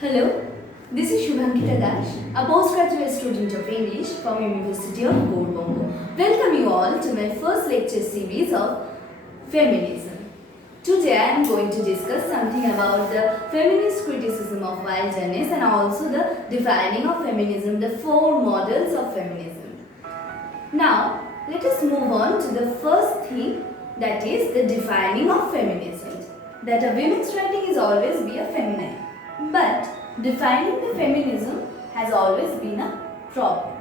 Hello, this is Shubhankita Dash, a postgraduate student of English from University of Bombay. Welcome you all to my first lecture series of Feminism. Today I am going to discuss something about the feminist criticism of wilderness and also the defining of feminism, the four models of feminism. Now, let us move on to the first thing, that is the defining of feminism. That a women's writing is always be a feminine. But defining the feminism has always been a problem.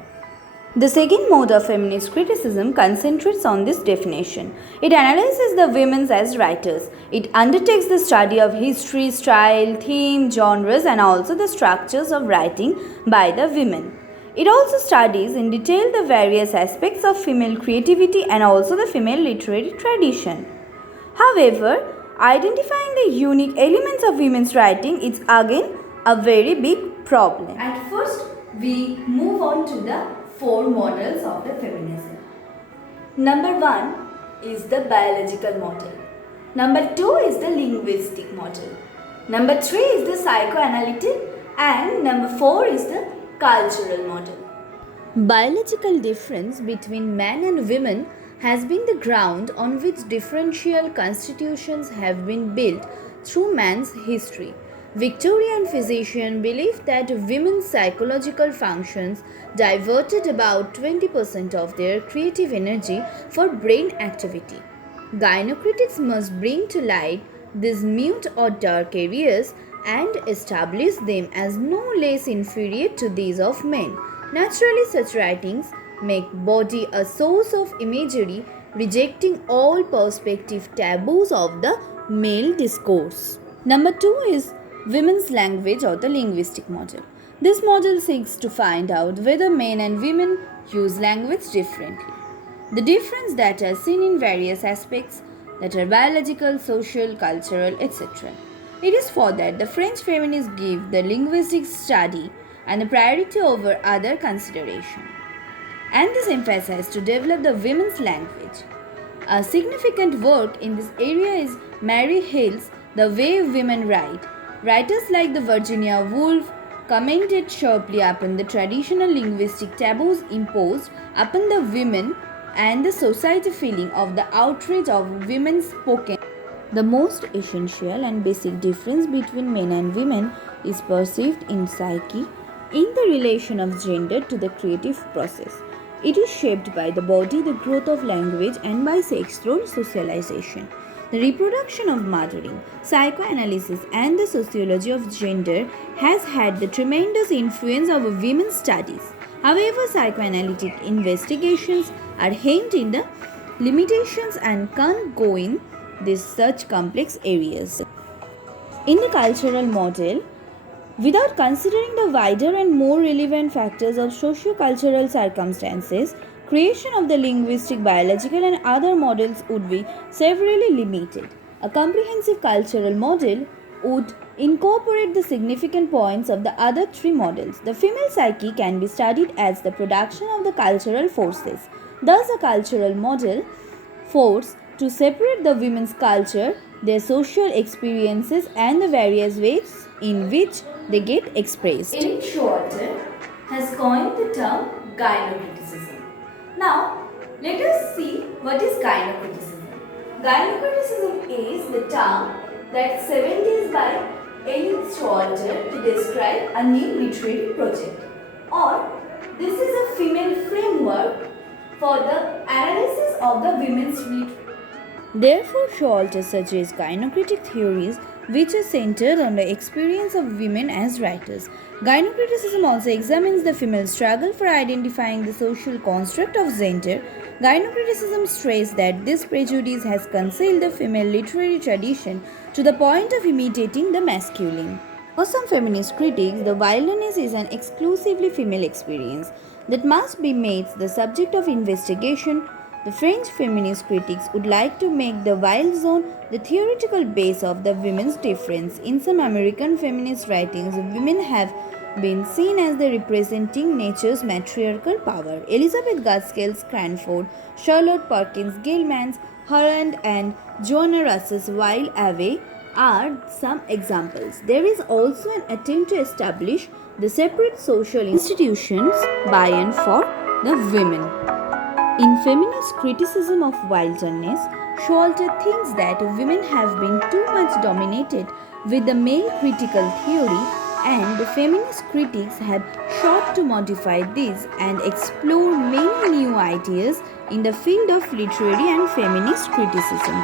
The second mode of feminist criticism concentrates on this definition. It analyzes the women as writers. It undertakes the study of history, style, theme, genres, and also the structures of writing by the women. It also studies in detail the various aspects of female creativity and also the female literary tradition. However, identifying the unique elements of women's writing is again a very big problem. At first, we move on to the four models of the feminism. Number 1 is the biological model. Number 2 is the linguistic model. Number 3 is the psychoanalytic, and number 4 is the cultural model. Biological difference between men and women has been the ground on which differential constitutions have been built through man's history. Victorian physicians believed that women's psychological functions diverted about 20% of their creative energy for brain activity. Gynocritics must bring to light these mute or dark areas and establish them as no less inferior to these of men. Naturally, such writings make body a source of imagery, rejecting all perspective taboos of the male discourse. Number 2 is women's language or the linguistic model. This model seeks to find out whether men and women use language differently. The difference that are seen in various aspects that are biological, social, cultural, etc. It is for that the French feminists give the linguistic study and the priority over other consideration. And this emphasizes to develop the women's language. A significant work in this area is Mary Hill's The Way Women Write. Writers like the Virginia Woolf commented sharply upon the traditional linguistic taboos imposed upon the women and the society feeling of the outrage of women's spoken. The most essential and basic difference between men and women is perceived in psyche in the relation of gender to the creative process. It is shaped by the body, the growth of language, and by sex through socialization. The reproduction of mothering, psychoanalysis, and the sociology of gender has had the tremendous influence over women's studies. However, psychoanalytic investigations are hinged in the limitations and can't go in these such complex areas. In the cultural model, without considering the wider and more relevant factors of socio-cultural circumstances, creation of the linguistic, biological and other models would be severely limited. A comprehensive cultural model would incorporate the significant points of the other three models. The female psyche can be studied as the production of the cultural forces. Thus, a cultural model force to separate the women's culture, their social experiences and the various ways in which they get expressed. Elaine Showalter has coined the term gynocriticism. Now, let us see what is gynocriticism. Gynocriticism is the term that 70s by Elaine Showalter to describe a new literary project. Or, this is a female framework for the analysis of the women's literature. Therefore, Showalter suggests gynocritic theories which are centered on the experience of women as writers. Gynocriticism also examines the female struggle for identifying the social construct of gender. Gynocriticism stresses that this prejudice has concealed the female literary tradition to the point of imitating the masculine. For some feminist critics, the wilderness is an exclusively female experience that must be made the subject of investigation. The French feminist critics would like to make the wild zone the theoretical base of the women's difference. In some American feminist writings, women have been seen as the representing nature's matriarchal power. Elizabeth Gaskell's Cranford, Charlotte Perkins Gilman's Holland and Joanna Russ's While Away are some examples. There is also an attempt to establish the separate social institutions by and for the women. In feminist criticism of wilderness, Showalter thinks that women have been too much dominated with the male critical theory, and the feminist critics have sought to modify this and explore many new ideas in the field of literary and feminist criticism.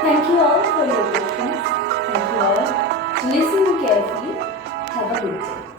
Thank you all for your patience. Thank you all to listen carefully. Have a good day.